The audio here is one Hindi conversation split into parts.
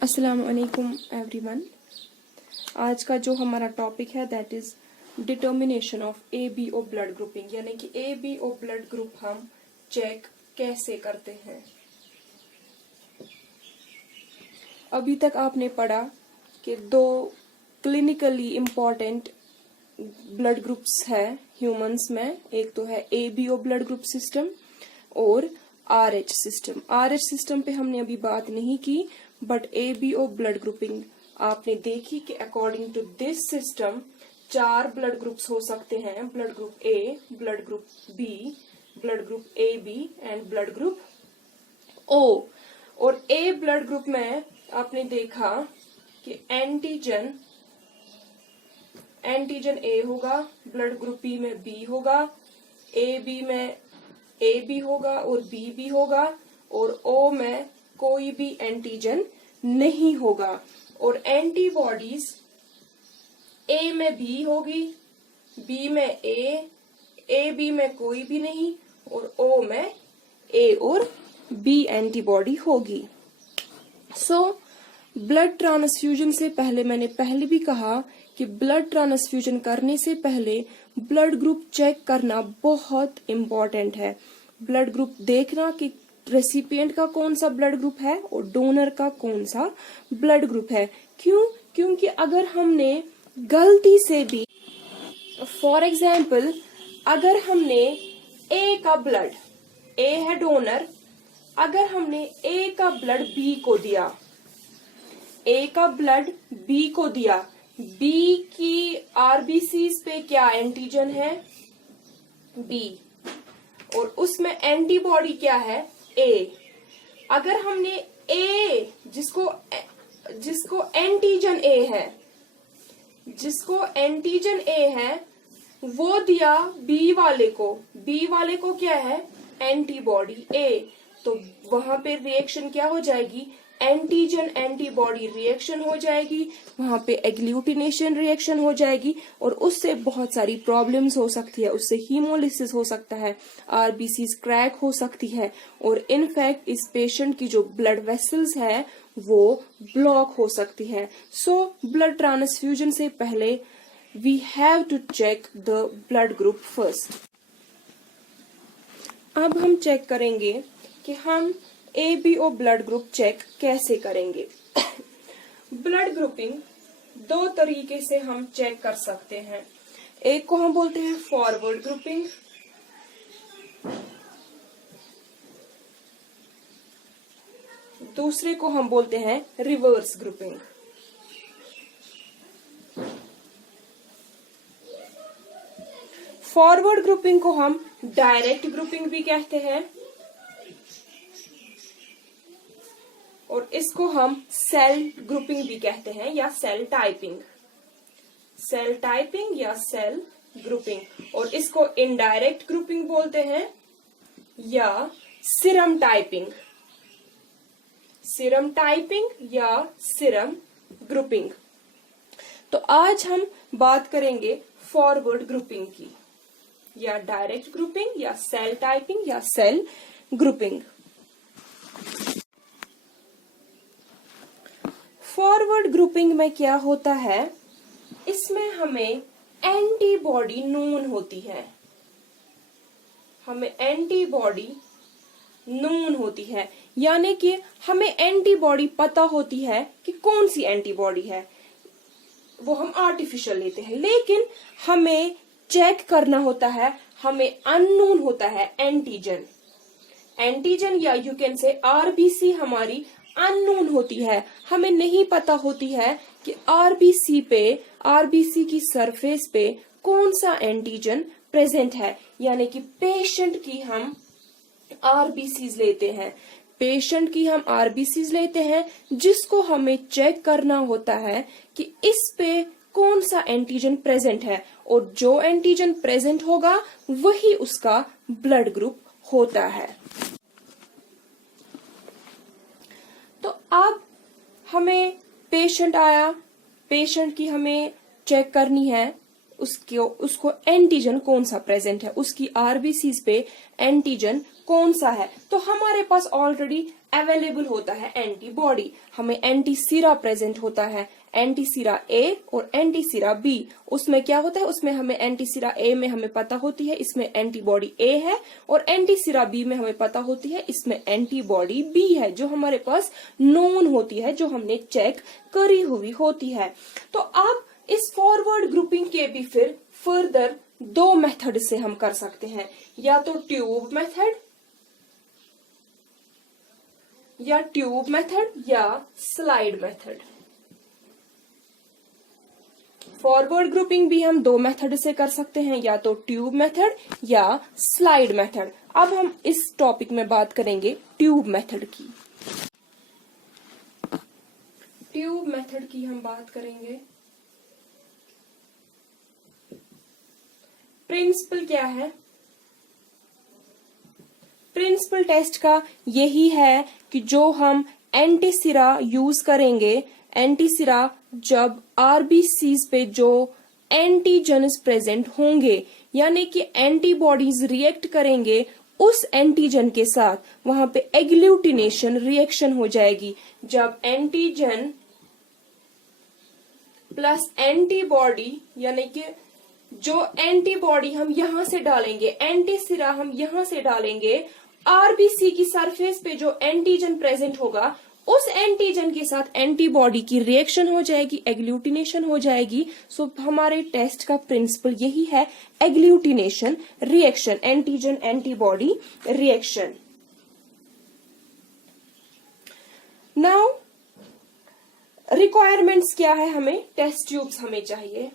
अस्सलाम वालेकुम एवरीवन। आज का जो हमारा टॉपिक है that is determination of ABO blood grouping, यानी कि ABO ब्लड ग्रुप हम चेक कैसे करते हैं। अभी तक आपने पढ़ा कि दो क्लिनिकली इम्पॉर्टेंट ब्लड ग्रुप्स है ह्यूमंस में, एक तो है ABO ब्लड ग्रुप सिस्टम और RH सिस्टम। RH सिस्टम पे हमने अभी बात नहीं की, बट ABO ब्लड ग्रुपिंग आपने देखी कि according to this system 4 blood groups हो सकते हैं, blood group A, blood group B, blood group AB and blood group O। और A ब्लड ग्रुप में आपने देखा कि एंटीजन A होगा, ब्लड ग्रुप B में B होगा, AB में AB होगा और B होगा, और O में कोई भी एंटीजन नहीं होगा। और एंटीबॉडीज A में B होगी, B में AB में कोई भी नहीं, और O में A और B एंटीबॉडी होगी। सो ब्लड ट्रांसफ्यूजन से पहले मैंने पहले भी कहा कि ब्लड ट्रांसफ्यूजन करने से पहले ब्लड ग्रुप चेक करना बहुत इम्पोर्टेंट है। ब्लड ग्रुप देखना कि रेसिपिएंट का कौन सा ब्लड ग्रुप है और डोनर का कौन सा ब्लड ग्रुप है। क्यों? क्योंकि अगर हमने गलती से भी, फॉर एग्जाम्पल, अगर हमने A का ब्लड, A है डोनर, अगर हमने A का ब्लड B को दिया, A का ब्लड B को दिया, B की RBCs पे क्या एंटीजन है? B, और उसमें एंटीबॉडी क्या है? A। अगर हमने A जिसको एंटीजन A है, जिसको एंटीजन A है वो दिया B वाले को क्या है? Antibody A। तो वहां पे रिएक्शन क्या हो जाएगी? एंटीजन एंटीबॉडी रिएक्शन हो जाएगी, वहां पे एग्लूटिनेशन रिएक्शन हो जाएगी, और उससे बहुत सारी प्रॉब्लम्स हो सकती है। उससे हीमोलिसिस हो सकता है, RBCs क्रैक हो सकती है, और इनफैक्ट इस पेशेंट की जो ब्लड वेसल्स है वो ब्लॉक हो सकती है। सो ब्लड ट्रांसफ्यूजन से पहले we have to check the blood group first. अब हम चेक करेंगे कि हम ABO ब्लड ग्रुप चेक कैसे करेंगे। ब्लड ग्रुपिंग 2 तरीके से हम चेक कर सकते हैं। एक को हम बोलते हैं फॉरवर्ड ग्रुपिंग, दूसरे को हम बोलते हैं रिवर्स ग्रुपिंग। फॉरवर्ड ग्रुपिंग को हम डायरेक्ट ग्रुपिंग भी कहते हैं, और इसको हम सेल ग्रुपिंग भी कहते हैं, या सेल टाइपिंग या सेल ग्रुपिंग। और इसको इनडायरेक्ट ग्रुपिंग बोलते हैं या सीरम टाइपिंग या सीरम ग्रुपिंग। तो आज हम बात करेंगे फॉरवर्ड ग्रुपिंग की, या डायरेक्ट ग्रुपिंग या सेल टाइपिंग या सेल ग्रुपिंग। फॉरवर्ड ग्रुपिंग में क्या होता है? इसमें हमें एंटीबॉडी नोन होती है, यानी कि हमें एंटीबॉडी पता होती है कि कौन सी एंटीबॉडी है, वो हम आर्टिफिशियल लेते हैं, लेकिन हमें चेक करना होता है, हमें अननोन होता है एंटीजन या यू कैन से RBC हमारी अननोन होती है। हमें नहीं पता होती है कि RBC की सरफेस पे कौन सा एंटीजन प्रेजेंट है, यानी कि पेशेंट की हम RBCs लेते हैं, जिसको हमें चेक करना होता है कि इस पे कौन सा एंटीजन प्रेजेंट है, और जो एंटीजन प्रेजेंट होगा वही उसका ब्लड ग्रुप होता है। तो अब हमें पेशेंट आया, पेशेंट की हमें चेक करनी है, उसको एंटीजन कौन सा प्रेजेंट है, उसकी RBCs पे एंटीजन कौन सा है, तो हमारे पास ऑलरेडी अवेलेबल होता है एंटीबॉडी, हमें एंटीसिरा प्रेजेंट होता है, एंटीसिरा ए और एंटीसिरा बी। उसमें क्या होता है, उसमें हमें एंटीसिरा ए में हमें पता होती है इसमें एंटीबॉडी ए है, और एंटीसिरा बी में हमें पता होती है इसमें एंटीबॉडी बी है, जो हमारे पास नोन होती है, जो हमने चेक करी हुई होती है। तो अब इस फॉरवर्ड ग्रुपिंग के भी फिर फर्दर दो मेथड से हम कर सकते हैं, या तो ट्यूब मेथड या स्लाइड मेथड। फॉरवर्ड ग्रुपिंग भी हम दो मेथड से कर सकते हैं, या तो ट्यूब मेथड या स्लाइड मेथड। अब हम इस टॉपिक में बात करेंगे ट्यूब मेथड की। ट्यूब मेथड की हम बात करेंगे। प्रिंसिपल क्या है? प्रिंसिपल टेस्ट का यही है कि जो हम एंटीसिरा यूज करेंगे, एंटीसिरा जब आरबीसीज पे जो एंटीजन्स प्रेजेंट होंगे, यानी कि एंटीबॉडीज रिएक्ट करेंगे उस एंटीजन के साथ, वहां पे एग्लूटिनेशन रिएक्शन हो जाएगी। जब एंटीजन प्लस एंटीबॉडी, यानी कि जो एंटीबॉडी हम यहां से डालेंगे, एंटीसिरा हम यहां से डालेंगे, आरबीसी की सरफेस पे जो एंटीजन प्रेजेंट होगा उस एंटीजन के साथ एंटीबॉडी की रिएक्शन हो जाएगी, एग्लूटिनेशन हो जाएगी। सो हमारे टेस्ट का प्रिंसिपल यही है, agglutination reaction, antigen antibody reaction. Now requirements क्या है? हमें टेस्ट ट्यूब्स हमें चाहिए,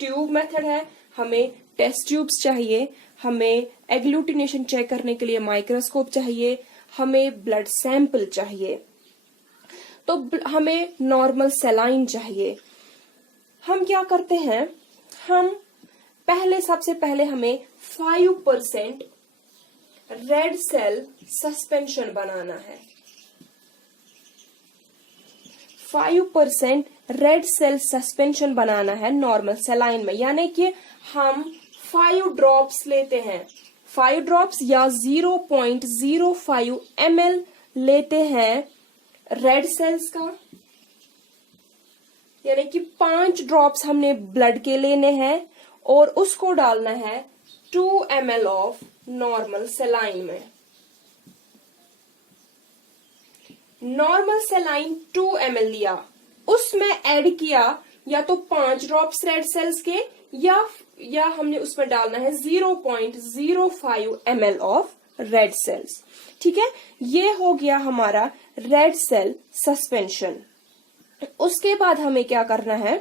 ट्यूब मेथड है, हमें टेस्ट ट्यूब्स चाहिए, हमें एग्लूटिनेशन चेक करने के लिए माइक्रोस्कोप चाहिए, हमें ब्लड सैंपल चाहिए, तो हमें नॉर्मल सलाइन चाहिए। हम क्या करते हैं, हम सबसे पहले हमें 5% रेड सेल सस्पेंशन बनाना है। 5% रेड सेल सस्पेंशन बनाना है नॉर्मल सलाइन में, यानी कि हम 5 ड्रॉप्स लेते हैं, 5 ड्रॉप्स या 0.05 ml लेते हैं रेड सेल्स का, यानी कि 5 ड्रॉप्स हमने ब्लड के लेने हैं और उसको डालना है 2 ml ऑफ नॉर्मल सलाइन में। नॉर्मल सलाइन 2 ml लिया, उसमें ऐड किया या तो 5 ड्रॉप्स रेड सेल्स के, या हमने उसमें डालना है 0.05 ml ऑफ रेड सेल्स। ठीक है, ये हो गया हमारा रेड सेल सस्पेंशन। उसके बाद हमें क्या करना है,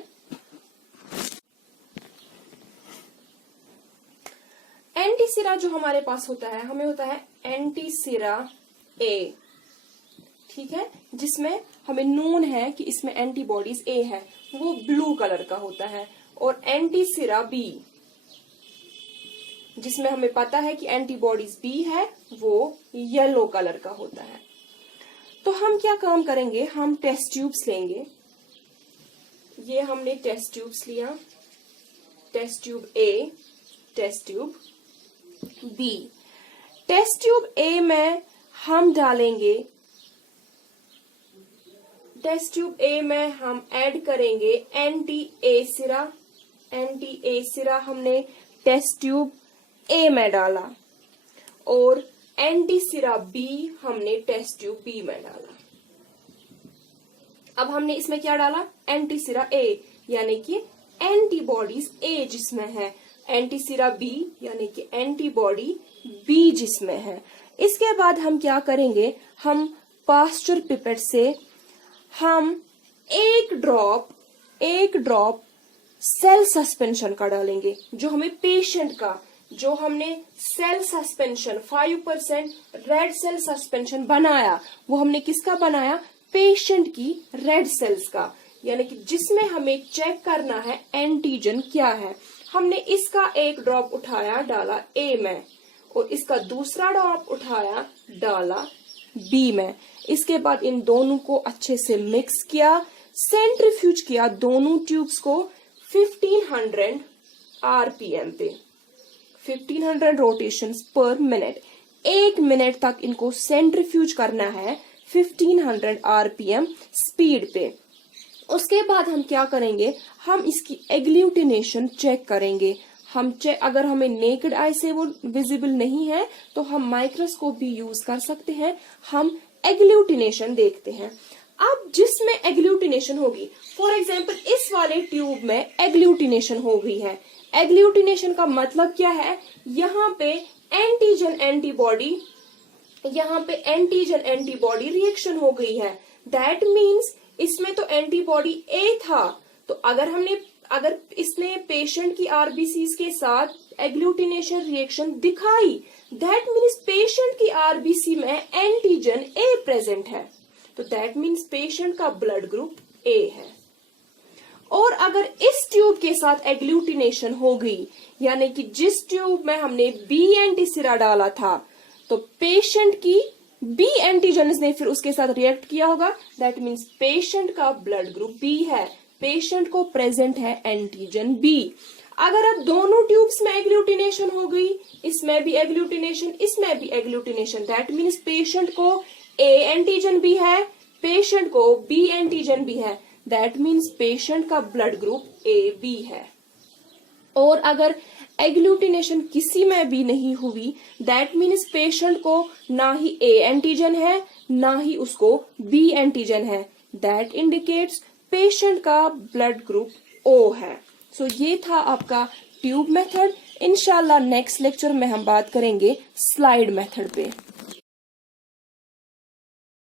एंटीसिरा जो हमारे पास होता है, हमें होता है एंटीसिरा ए, ठीक है, जिसमें हमें नोन है कि इसमें एंटीबॉडीज ए है, वो ब्लू कलर का होता है, और एंटीसिरा बी जिसमें हमें पता है कि एंटीबॉडीज बी है, वो येलो कलर का होता है। तो हम क्या काम करेंगे, हम टेस्ट ट्यूब्स लेंगे। ये हमने टेस्ट ट्यूब्स लिया, test tube A, test tube B. Test tube A में हम डालेंगे, टेस्ट ट्यूब ए में हम ऐड करेंगे एंटी ए सिरा। एंटी ए सिरा हमने टेस्ट ट्यूब ए में डाला, और एंटीसिरा बी हमने टेस्ट ट्यूब बी में डाला। अब हमने इसमें क्या डाला, एंटीसिरा ए, यानी कि एंटीबॉडीज ए जिसमें है, एंटीसिरा बी यानी कि एंटीबॉडी बी जिसमें है। इसके बाद हम क्या करेंगे, हम पास्चर पिपेट से हम एक ड्रॉप सेल सस्पेंशन का डालेंगे, जो हमें पेशेंट का, जो हमने cell suspension 5% red cell suspension बनाया, वो हमने किसका बनाया, पेशेंट की रेड सेल्स का, यानी कि जिसमें हमें चेक करना है एंटीजन क्या है। हमने इसका एक ड्रॉप उठाया डाला ए में, और इसका दूसरा ड्रॉप उठाया डाला बी में। इसके बाद इन दोनों को अच्छे से मिक्स किया, सेंट्रीफ्यूज किया दोनों ट्यूब्स को 1500 आरपीएम पे, 1500 रोटेशंस पर मिनट। 1 मिनट तक इनको सेंट्रीफ्यूज करना है 1500 आरपीएम स्पीड पे। उसके बाद हम क्या करेंगे, हम इसकी एग्लूटिनेशन चेक करेंगे। अगर हमें नेकेड आई से वो विजिबल नहीं है तो हम माइक्रोस्कोप भी यूज कर सकते हैं। हम एग्लूटिनेशन देखते हैं। अब जिसमें एग्लूटिनेशन होगी, फॉर एग्जांपल इस वाले ट्यूब में एग्लूटिनेशन हो गई है। एग्लूटिनेशन का मतलब क्या है, यहाँ पे एंटीजन एंटीबॉडी रिएक्शन हो गई है। दैट मीन्स इसमें तो एंटीबॉडी ए था, तो अगर इसने पेशेंट की आरबीसीज के साथ एग्लूटिनेशन रिएक्शन दिखाई, दैट मीन्स पेशेंट की आरबीसी में एंटीजन ए प्रेजेंट है, तो दैट मीन्स पेशेंट का ब्लड ग्रुप ए है। और अगर इस ट्यूब के साथ एग्लूटिनेशन हो गई, यानी कि जिस ट्यूब में हमने बी एंटीसिरा डाला था, तो पेशेंट की बी एंटीजन ने फिर उसके साथ रिएक्ट किया होगा, दैट मीन्स पेशेंट का ब्लड ग्रुप बी है, पेशेंट को प्रेजेंट है एंटीजन बी। अगर अब दोनों ट्यूब्स में एग्लूटिनेशन हो गई, इसमें भी एग्लूटिनेशन, इसमें भी एग्लूटिनेशन, दैट मीन्स पेशेंट को ए एंटीजन भी है, पेशेंट को बी एंटीजन भी है, दैट मीन्स पेशेंट का ब्लड ग्रुप ए बी है। और अगर एग्लूटिनेशन किसी में भी नहीं हुई, दैट मीन्स पेशेंट को ना ही ए एंटीजन है ना ही उसको बी एंटीजन है, दैट इंडिकेट्स पेशेंट का ब्लड ग्रुप ओ है। सो ये था आपका ट्यूब मेथड। इंशाल्लाह नेक्स्ट लेक्चर में हम बात करेंगे स्लाइड मेथड पे।